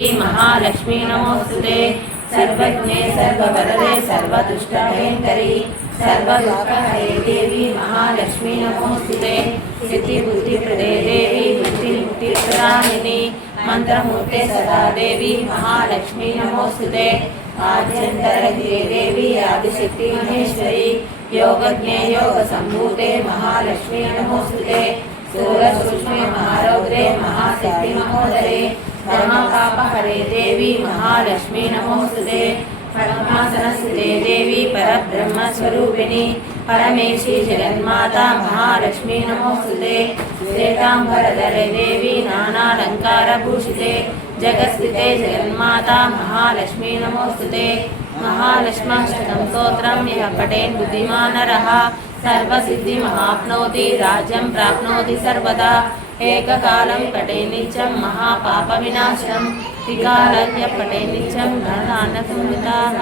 महालक्ष्मी नमोस्तुते सर्वज्ञे सर्ववरदे सर्वदुष्टभयङ्करी सर्वलोकहरे देवी महालक्ष्मी नमोस्तुते सिद्धिबुद्धिप्रदे देवी बुद्धिमुक्तिप्रदायिनी मंत्रमूर्ते सदा देवी महालक्ष्मी नमोस्तुते आद्यन्तरहिते देवी आदिशक्ति महेश्वरी योगज्ञे योगसम्भूते महालक्ष्मी नमोस्तुते स्थूलसूक्ष्मे महारौद्रे महासिद्धि महोदरे धर्मपापहरे देवी महालक्ष्मी नमोस्तुते पद्मासनस्थिते देवी परब्रह्मस्वरूपिणी परमेशी जगन्माता महालक्ष्मी नमोस्तुते श्वेतांबरधरे देवी नानालंकारभूषिते जगत्स्थिते जगन्माता महालक्ष्मी नमोस्तुते महालक्ष्म्याष्टकं स्तोत्रं यः पठेत् बुद्धिमान् नरः सर्वसिद्धिमवाप्नोति राज्यं प्राप्नोति सर्वदा एककालं पठे नित्यं महापापविनाशनं त्रिकालज्ञ पठे नित्यं धनान्नसंहिताः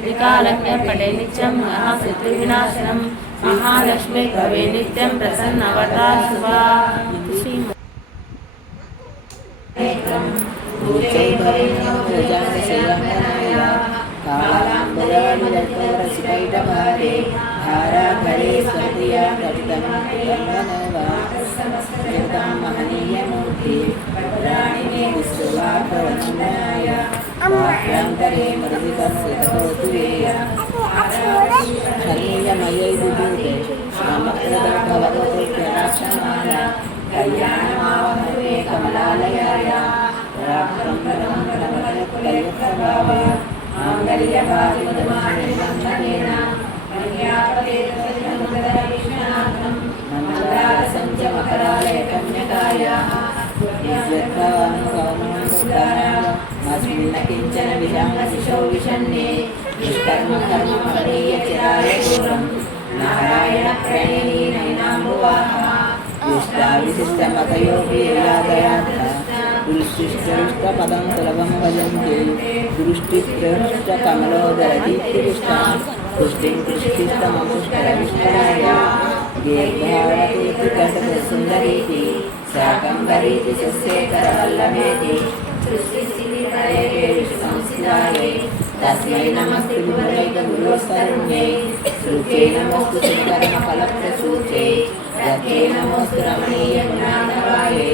त्रिकालज्ञ पठे नित्यं महासिद्धिविनाशनं महालक्ष्मी भवे नित्यं प्रसन्नवता शुभा धाराधरे स्वर्गया महनीयमूर्ति प्राणिने विश्ववाभवनाय वाक्यान्तरे हनीयमयै विभूते श्यामकृतभवतोऽप्यराक्षमाला कल्याणमावहरे कमलालयाय रात्रं माङ्गल्यभागिमधुमाणिमन्मनेन मन्दारसञ्चमकरालय कन्यकायाः अस्मिन् किञ्चन विजानशिशौ विषन्ने निष्कर्मकर्मफलीयचिराय दूरं नारायणप्रणिनी नयनाम्बुवाः इष्टाविशिष्टमतयोगीरादयात्र दृष्टिष्टपदं सुलभं भजन्ते दृष्टिप्रष्टकमलोदरदीप्तिविष्टां पुष्टिं पुष्टिष्टमपुष्करविष्टराय दीर्घावतीर्तिकटकसुन्दरीति शाकम्भरीति सस्येकरवल्लभेति सृष्टिस्थितिप्रलये विश्वंसितायै तस्मै नमस्ते गुरुवैकगुरुस्तरुण्यै श्रुत्यै नमोऽस्तु श्रीकर्मफलप्रसूत्यै रत्यै नमोऽस्तु रमणीयगुणार्णवायै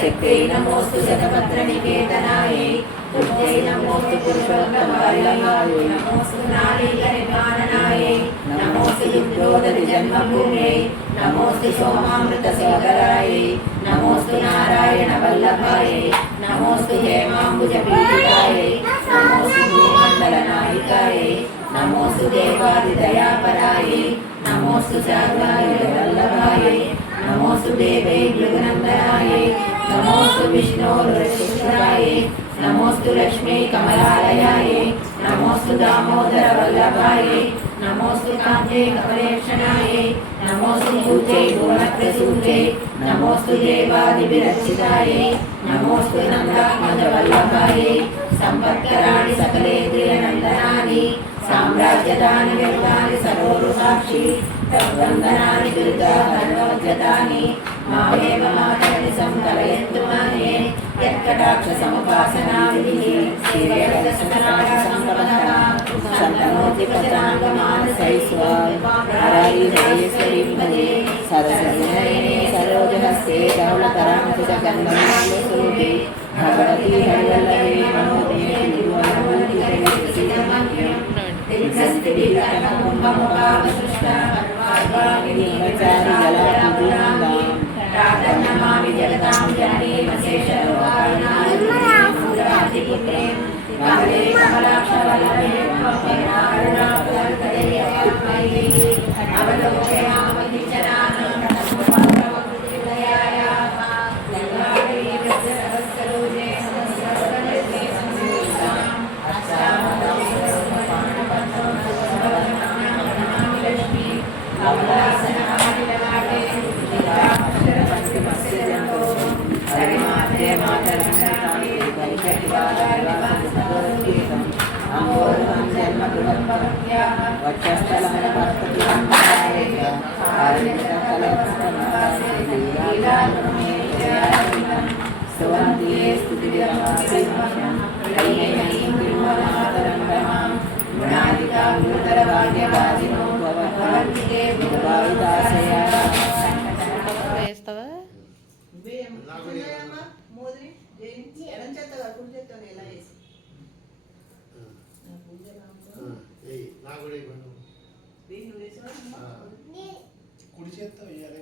शक्त्यै नमोऽस्तु शतपत्रनिकेतनायै पुष्टै नमोऽस्तु पुरुषोत्तमवल्लभायै नमोऽस्तु नारीकनिर्माणनायै नमोऽस्तु रुद्रोदधिजन्मभूम्यै नमोऽस्तु सोमामृतसोदरायै नमोऽस्तु नारायणवल्लभायै नमोऽस्तु हेमाम्बुजपीठिकायै नमोऽस्तु भूमण्डलनायिकायै नमोऽस्तु देवादिदयापरायै नमोऽस्तु चारुवायुवल्लभायै नमोऽस्तु देवै भृगुनन्दनायै नमोऽस्तु विष्णोर्वशिष्ठायै नमोऽस्तु लक्ष्मी कमलालयायै नमोऽस्तु दामोदरवल्लभायै नमोऽस्तु कान्ते कमलेक्षणायै नमोऽस्तु पूज्यै भुवनप्रसूत्यै नमोऽस्तु देवादिविरक्षितायै नमोऽस्तु नन्दात्मजवल्लभायै सम्पत्कराणि सकलेन्द्रियनन्दनानि साम्राज्यदानि विरुदानि सरोरुसाक्षि तद्वन्दनानि दुर्गाहरणोद्यतानि मामेव मातरनि संकलयन्तु माने यत्कटाक्षसमुपासनाविधिः श्रीरजसनाथसम्पदः शन्तनोति पत्राङ्गमानसैस्वा हरायिहरेश्वरीं भजे सरस्वतीनयने सरोजहस्ते धवलतराङ्कुशकन्दमालसूते भगवती हरिवल्लभे मनोज्ञे नमामि जगतां जननीं शेषरोगाणाधिपुत्रीं वन्दे कमलाक्षवल्लभे वक्षस्थलं కాళిదాసయ వేస్తావా? మోదిని ఎడం చేత కుడి చేత ఎలా వేసి కుడి చేత్తో వేయాలి